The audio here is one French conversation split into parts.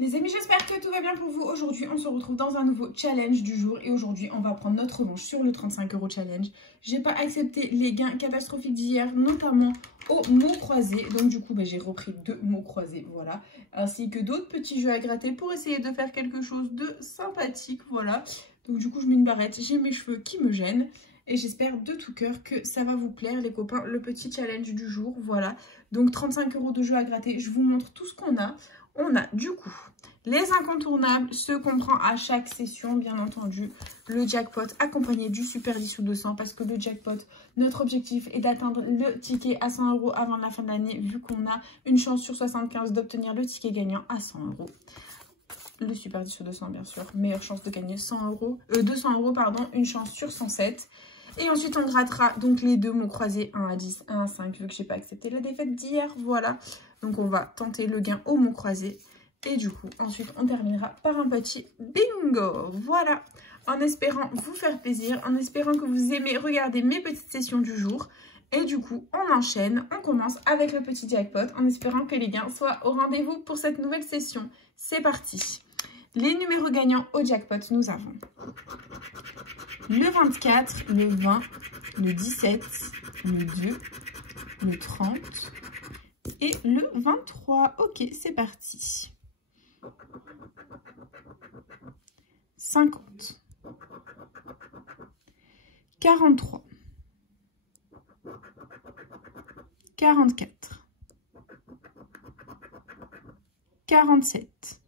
Les amis, j'espère que tout va bien pour vous. Aujourd'hui, on se retrouve dans un nouveau challenge du jour. Et aujourd'hui, on va prendre notre revanche sur le 35 € challenge. J'ai pas accepté les gains catastrophiques d'hier, notamment aux mots croisés. Donc du coup, j'ai repris 2 mots croisés, voilà. Ainsi que d'autres petits jeux à gratter pour essayer de faire quelque chose de sympathique, voilà. Donc du coup, je mets une barrette, j'ai mes cheveux qui me gênent. Et j'espère de tout cœur que ça va vous plaire, les copains, le petit challenge du jour, voilà. Donc 35 € de jeux à gratter, je vous montre tout ce qu'on a. On a du coup les incontournables, ce qu'on prend à chaque session, bien entendu. Le jackpot accompagné du super 10 ou 200 parce que le jackpot, notre objectif est d'atteindre le ticket à 100 € avant la fin de l'année vu qu'on a une chance sur 75 d'obtenir le ticket gagnant à 100 €. Le super 10 ou 200 bien sûr, meilleure chance de gagner 200 €, pardon, une chance sur 107. Et ensuite, on grattera donc les 2 mots croisés, 1 à 10, 1 à 5, vu que je n'ai pas accepté la défaite d'hier. Voilà. Donc, on va tenter le gain au mot croisé. Et du coup, ensuite, on terminera par un petit bingo. Voilà. En espérant vous faire plaisir, en espérant que vous aimez regarder mes petites sessions du jour. Et du coup, on enchaîne. On commence avec le petit jackpot, en espérant que les gains soient au rendez-vous pour cette nouvelle session. C'est parti. Les numéros gagnants au jackpot, nous avons le 24, le 20, le 17, le 2, le 30 et le 23. Ok, c'est parti. 50, 43, 44, 47,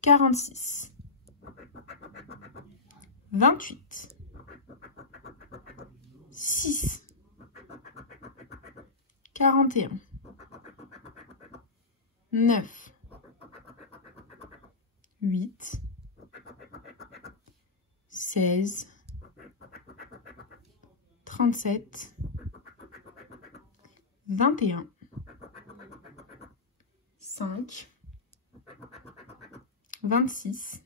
46, 28, 6, 41, 9, 8, 16, 37, 21, 5, 26,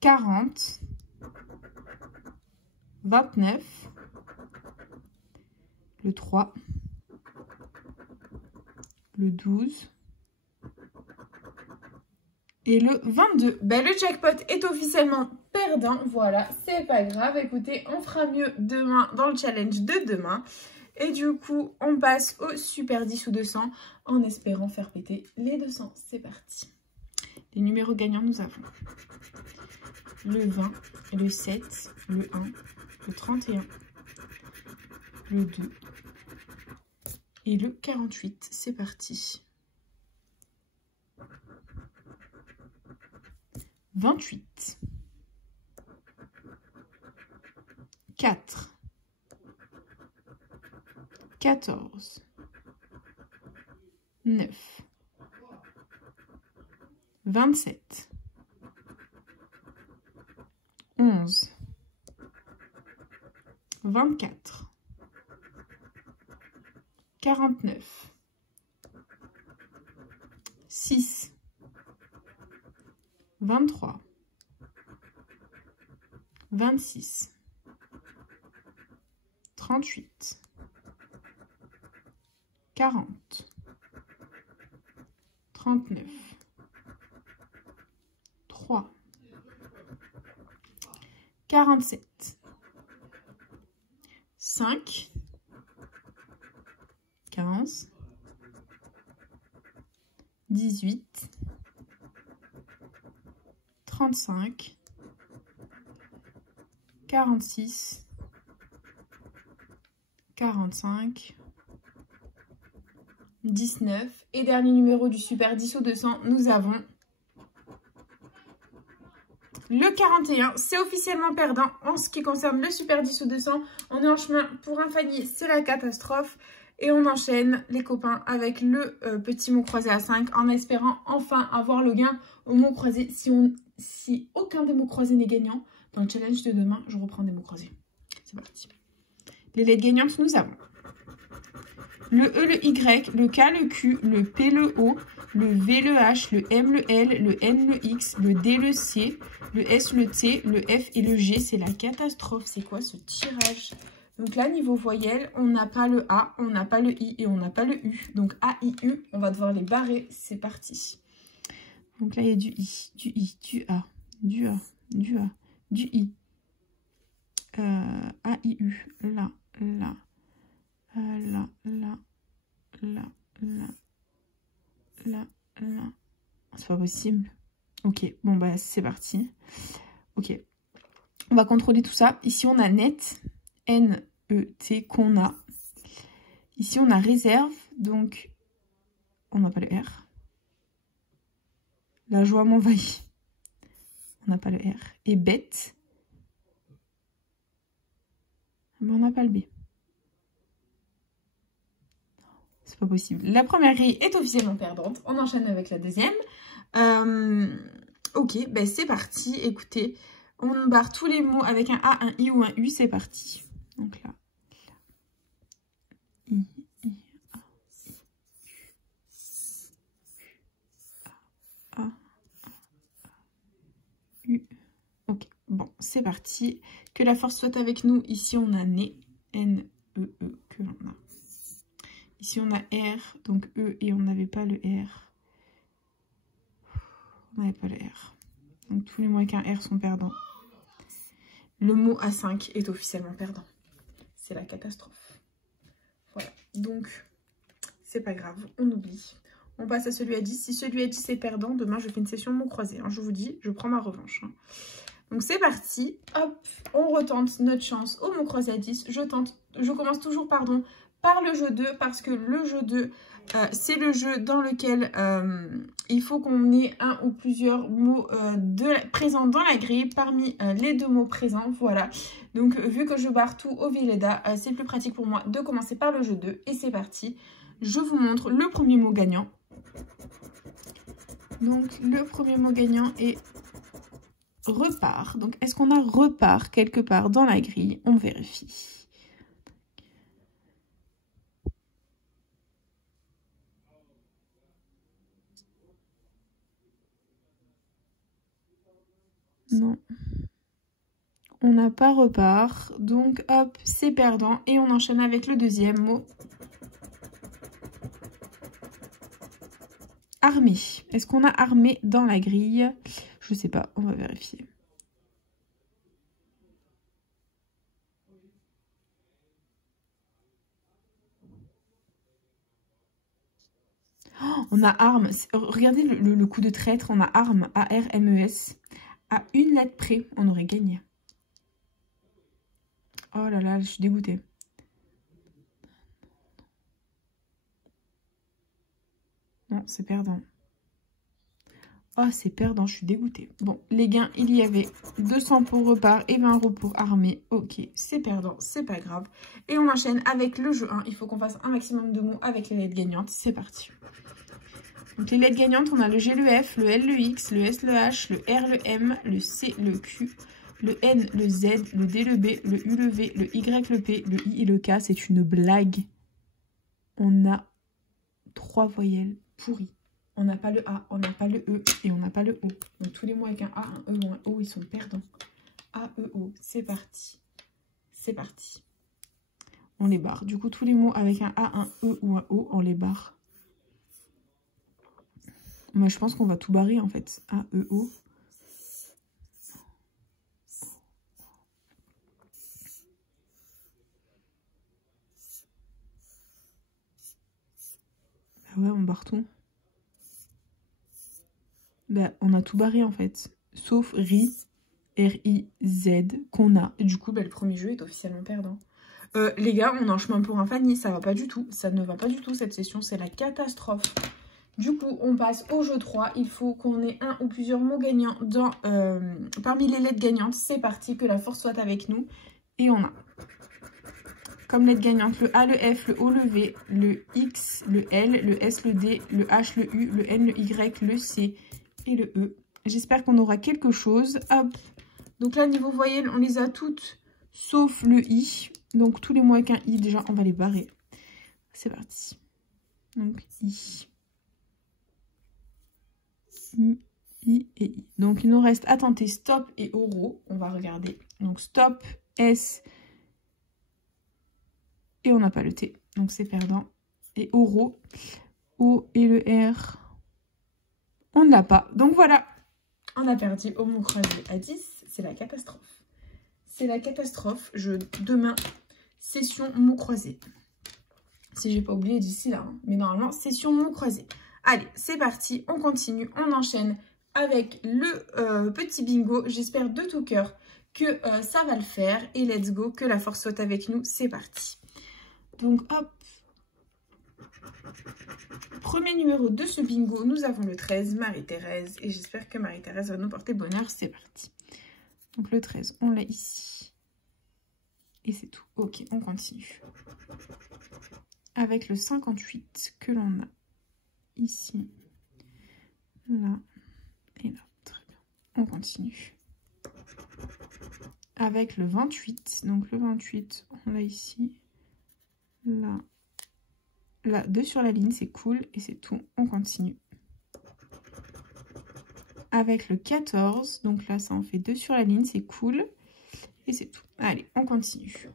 40, 29, le 3, le 12 et le 22. Le jackpot est officiellement perdant, voilà, c'est pas grave. Écoutez, on fera mieux demain dans le challenge de demain. Et du coup, on passe au super 10 ou 200 en espérant faire péter les 200. C'est parti. Les numéros gagnants, nous avons le 20, le 7, le 1, le 31, le 2 et le 48. C'est parti. 28, 4, 14, 9, 27, 11, 24, 49, 6, 23, 26, 38, 40, 39, 3, 47, 5, 15, 18, 35, 46, 45, 19 et dernier numéro du super 10 ou 200, nous avons le 41. C'est officiellement perdant en ce qui concerne le super 10 ou 200. On est en chemin pour un panier, c'est la catastrophe. Et on enchaîne les copains avec le petit mot croisé à 5 en espérant enfin avoir le gain au mot croisé. Si aucun des mots croisés n'est gagnant, dans le challenge de demain, je reprends des mots croisés. C'est parti. Les lettres gagnantes, nous avons le E, le Y, le K, le Q, le P, le O, le V, le H, le M, le L, le N, le X, le D, le C, le S, le T, le F et le G. C'est la catastrophe. C'est quoi ce tirage? Donc là, niveau voyelle, on n'a pas le A, on n'a pas le I et on n'a pas le U. Donc A, I, U, on va devoir les barrer. C'est parti. Donc là, il y a du I, du A, du A, du A, du I. A, I, U. Là, là, là, là, là, là, là, là. C'est pas possible. Ok, bon bah c'est parti. Ok. On va contrôler tout ça. Ici, on a net, N-E-T, qu'on a. Ici, on a réserve, donc on n'a pas le R. La joie m'envahit. On n'a pas le R. Et bête, mais on n'a pas le B. C'est pas possible. La première grille est officiellement perdante. On enchaîne avec la deuxième. Ok, ben c'est parti. Écoutez, on barre tous les mots avec un A, un I ou un U. C'est parti. Donc là, I, A, U. Ok, bon, c'est parti. Que la force soit avec nous. Ici, on a né, N-E-E, que l'on a. Ici, on a R, donc E, et on n'avait pas le R. On n'avait pas le R. Donc, tous les mots avec un R sont perdants. Le mot A5 est officiellement perdant. C'est la catastrophe. Voilà, donc, c'est pas grave, on oublie. On passe à celui à 10. Si celui à 10 est perdant, demain, je fais une session mots croisés. Hein. Je vous dis, je prends ma revanche. Hein. Donc, c'est parti. Hop, on retente notre chance au mot croisé à 10. Je commence toujours, pardon, par le jeu 2 parce que le jeu 2, c'est le jeu dans lequel il faut qu'on ait un ou plusieurs mots présents dans la grille parmi les deux mots présents. Voilà. Donc, vu que je barre tout au Velleda, c'est plus pratique pour moi de commencer par le jeu 2. Et c'est parti. Je vous montre le premier mot gagnant. Donc, le premier mot gagnant est repart. Donc, est-ce qu'on a repart quelque part dans la grille? On vérifie. Non. On n'a pas repart. Donc, hop, c'est perdant. Et on enchaîne avec le deuxième mot. Armée. Est-ce qu'on a armée dans la grille? Je sais pas, on va vérifier. Oh, on a arme. Regardez le coup de traître. On a arme, A-R-M-E-S. À une lettre près, on aurait gagné. Oh là là, je suis dégoûtée. Non, c'est perdant. Oh, c'est perdant, je suis dégoûtée. Bon, les gains, il y avait 200 pour repart et 20 € pour armée. Ok, c'est perdant, c'est pas grave. Et on enchaîne avec le jeu 1. Il faut qu'on fasse un maximum de mots avec les lettres gagnantes. C'est parti. Donc les lettres gagnantes, on a le G, le F, le L, le X, le S, le H, le R, le M, le C, le Q, le N, le Z, le D, le B, le U, le V, le Y, le P, le I et le K. C'est une blague. On a 3 voyelles pourries. On n'a pas le A, on n'a pas le E et on n'a pas le O. Donc tous les mots avec un A, un E ou un O, ils sont perdants. A, E, O, c'est parti. C'est parti. On les barre. Du coup, tous les mots avec un A, un E ou un O, on les barre. Moi, je pense qu'on va tout barrer en fait. A, E, O. Ah ouais, on barre tout. Ben, on a tout barré en fait. Sauf RI, R-I-Z qu'on a. Et du coup, ben, le premier jeu est officiellement perdant. Les gars, on est en chemin pour un Fanny. Ça va pas du tout. Ça ne va pas du tout cette session. C'est la catastrophe. Du coup, on passe au jeu 3. Il faut qu'on ait un ou plusieurs mots gagnants dans, parmi les lettres gagnantes. C'est parti, que la force soit avec nous. Et on a, comme lettres gagnantes, le A, le F, le O, le V, le X, le L, le S, le D, le H, le U, le N, le Y, le C et le E. J'espère qu'on aura quelque chose. Hop. Donc là, niveau voyelles, on les a toutes, sauf le I. Donc tous les mots avec un I, déjà, on va les barrer. C'est parti. Donc I. I et I. Donc, il nous reste à tenter stop et oro. On va regarder. Donc, stop, S, et on n'a pas le T, donc c'est perdant. Et euro, O et le R, on ne l'a pas. Donc voilà, on a perdu au mot croisé à 10, c'est la catastrophe. C'est la catastrophe. Demain, session mots croisés. Si j'ai pas oublié d'ici là, hein. Mais normalement, session mots croisés. Allez, c'est parti, on continue, on enchaîne avec le petit bingo. J'espère de tout cœur que ça va le faire. Et let's go, que la force soit avec nous, c'est parti. Donc hop, premier numéro de ce bingo, nous avons le 13, Marie-Thérèse. Et j'espère que Marie-Thérèse va nous porter bonheur, c'est parti. Donc le 13, on l'a ici. Et c'est tout. Ok, on continue. Avec le 58 que l'on a ici, là et là. Très bien. On continue. Avec le 28. Donc le 28, on l'a ici. Là. Là, 2 sur la ligne, c'est cool. Et c'est tout. On continue. Avec le 14. Donc là, ça en fait 2 sur la ligne. C'est cool. Et c'est tout. Allez, on continue.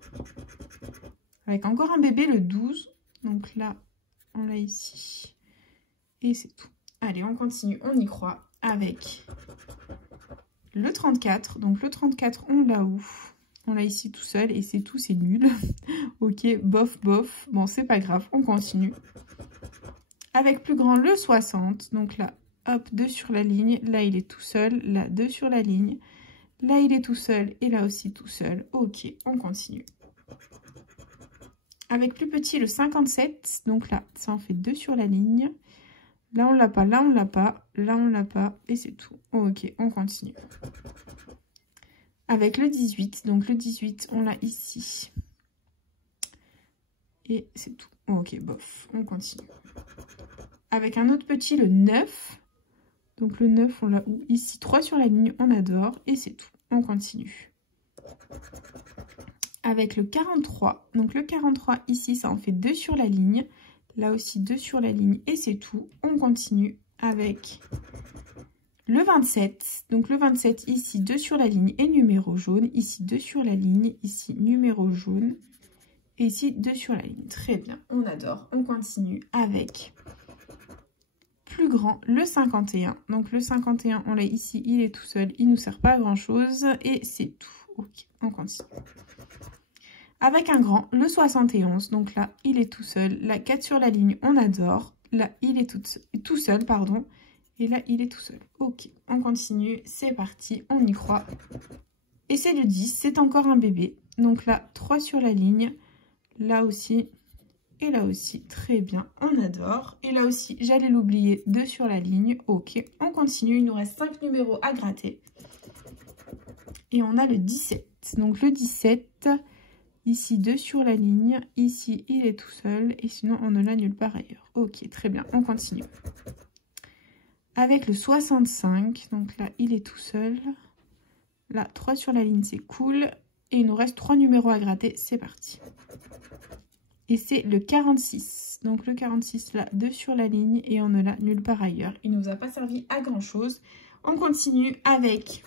Avec encore un bébé, le 12. Donc là, on l'a ici. Et c'est tout. Allez, on continue. On y croit. Avec le 34. Donc le 34, on l'a où? On l'a ici tout seul. Et c'est tout, c'est nul. Ok, bof, bof. Bon, c'est pas grave. On continue. Avec plus grand, le 60. Donc là, hop, 2 sur la ligne. Là, il est tout seul. Là, 2 sur la ligne. Là, il est tout seul et là aussi tout seul. Ok, on continue. Avec plus petit, le 57. Donc là, ça en fait 2 sur la ligne. Là, on l'a pas. Là, on l'a pas. Là, on l'a pas. Et c'est tout. Ok, on continue. Avec le 18. Donc le 18, on l'a ici. Et c'est tout. Ok, bof. On continue. Avec un autre petit, le 9. Donc le 9, on l'a où? Ici, 3 sur la ligne, on adore. Et c'est tout. On continue. Avec le 43. Donc le 43, ici, ça en fait 2 sur la ligne. Là aussi, 2 sur la ligne. Et c'est tout. On continue avec le 27. Donc le 27, ici, 2 sur la ligne et numéro jaune. Ici, 2 sur la ligne. Ici, numéro jaune. Et ici, 2 sur la ligne. Très bien. On adore. On continue avec plus grand, le 51. Donc le 51, on l'a ici, il est tout seul, il ne nous sert pas à grand chose et c'est tout. Ok, on continue. Avec un grand, le 71. Donc là, il est tout seul. Là, 4 sur la ligne, on adore. Là, il est tout seul, pardon. Et là, il est tout seul. Ok, on continue. C'est parti, on y croit. Et c'est le 10, c'est encore un bébé. Donc là, 3 sur la ligne. Là aussi. Et là aussi, très bien, on adore. Et là aussi, j'allais l'oublier, 2 sur la ligne. Ok, on continue, il nous reste 5 numéros à gratter. Et on a le 17. Donc le 17, ici 2 sur la ligne. Ici, il est tout seul. Et sinon, on ne l'a nulle part ailleurs. Ok, très bien, on continue. Avec le 65, donc là, il est tout seul. Là, 3 sur la ligne, c'est cool. Et il nous reste 3 numéros à gratter, c'est parti. Et c'est le 46. Donc le 46, là, 2 sur la ligne et on ne l'a nulle part ailleurs. Il ne nous a pas servi à grand chose. On continue avec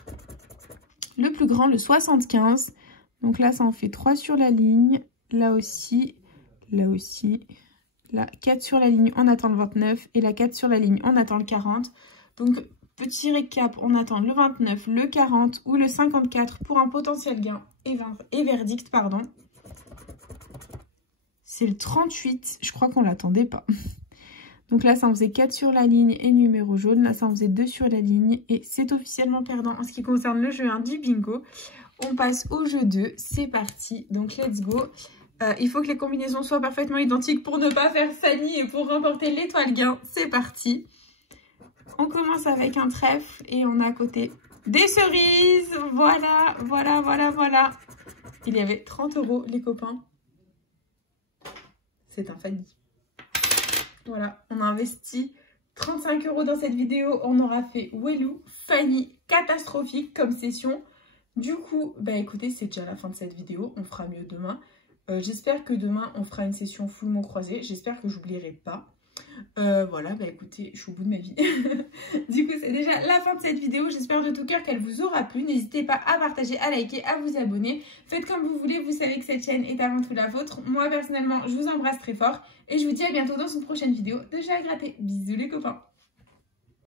le plus grand, le 75. Donc là, ça en fait 3 sur la ligne. Là aussi, là aussi. Là, 4 sur la ligne, on attend le 29. Et là, 4 sur la ligne, on attend le 40. Donc, petit récap, on attend le 29, le 40 ou le 54 pour un potentiel gain et verdict, pardon. C'est le 38, je crois qu'on ne l'attendait pas. Donc là, ça en faisait 4 sur la ligne et numéro jaune. Là, ça en faisait 2 sur la ligne. Et c'est officiellement perdant en ce qui concerne le jeu 1 du bingo. On passe au jeu 2. C'est parti. Donc, let's go. Il faut que les combinaisons soient parfaitement identiques pour ne pas faire Fanny et pour remporter l'étoile gain. C'est parti. On commence avec un trèfle et on a à côté des cerises. Voilà, voilà, voilà, voilà. Il y avait 30 € les copains. C'est un Fanny. Voilà, on a investi 35 € dans cette vidéo. On aura fait Welou, Fanny, catastrophique comme session. Du coup, bah écoutez, c'est déjà la fin de cette vidéo. On fera mieux demain. J'espère que demain, on fera une session full mots croisés. J'espère que j'oublierai pas. Voilà, bah écoutez, je suis au bout de ma vie. Du coup, c'est déjà la fin de cette vidéo. J'espère de tout cœur qu'elle vous aura plu. N'hésitez pas à partager, à liker, à vous abonner. Faites comme vous voulez, vous savez que cette chaîne est avant tout la vôtre. Moi, personnellement, je vous embrasse très fort. Et je vous dis à bientôt dans une prochaine vidéo de J'ai à gratter. Bisous les copains.